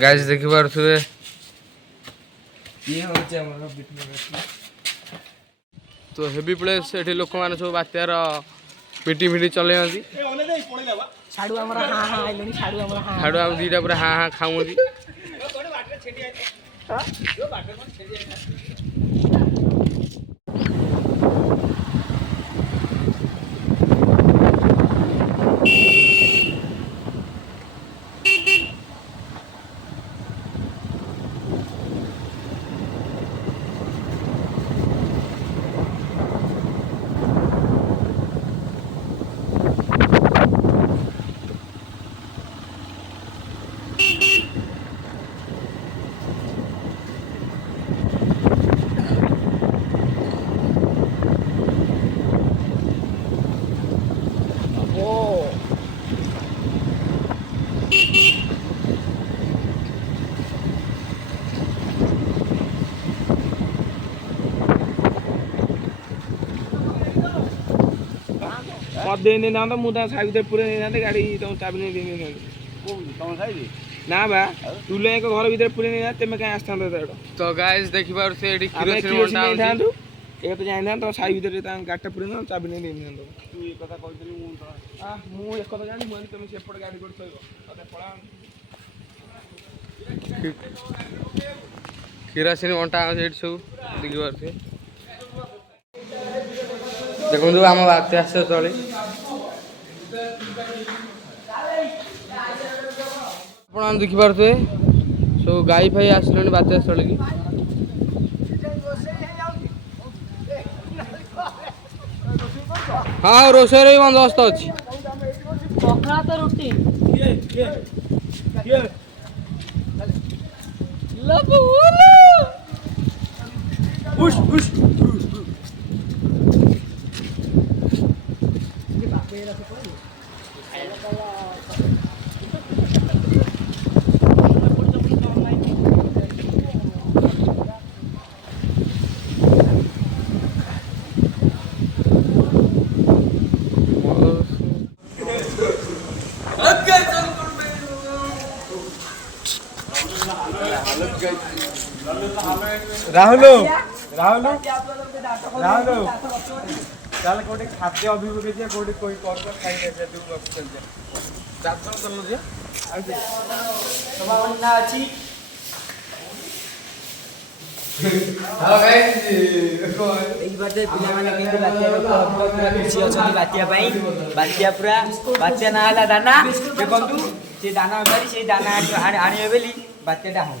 guys देखि पारुथुबे तो heavy place एठी लोक माने सब बात्यार मीटिंग फिटिंग चले छाड़ू हमरा हां हां आइलोनी छाड़ू हमरा हां हाडू हम दीटा पूरा हां हां खाऊंदी मध्य ना तो मुझे साइड पूरे नहीं गाड़ी तुम चाबी नहीं देनी तुम साइड ना बा तुले एक घर भीतर पूरे नहीं तेमे कहीं आस्था तो गाइस देखि बार से एडी किरोसिन मोटा थांतु एक तो जाइन तो साइड भीतर ता गाटा पूरे ना चाबी नहीं देनी तू ये कथा कहतली मु तो आ मु एक कथा जानि मु तुम सेपट गाड़ी कर थइबो अते पळा किरोसिन मोटा सेट सब देखि बार से देखो आम बात्या से चली आप देखिपे सब गाई फाई आसले बात्या स्थल की हाँ रोषेर भी बंदोबस्त अच्छी राहुल राहुल राहुल चल कोटे खाद्य अभिमुख जे कोटे कोई कर खाई दे तू बस चल जा जातन चल जे आ दे संभावना अछि हां गाइस देखो एक बार जे पिला माने केंदे बातिया पूरा खुशी अछनी बातिया पूरा बातिया ना हला दाना देखंतु से दाना उतारी से दाना आनी बेली बातियाटा हो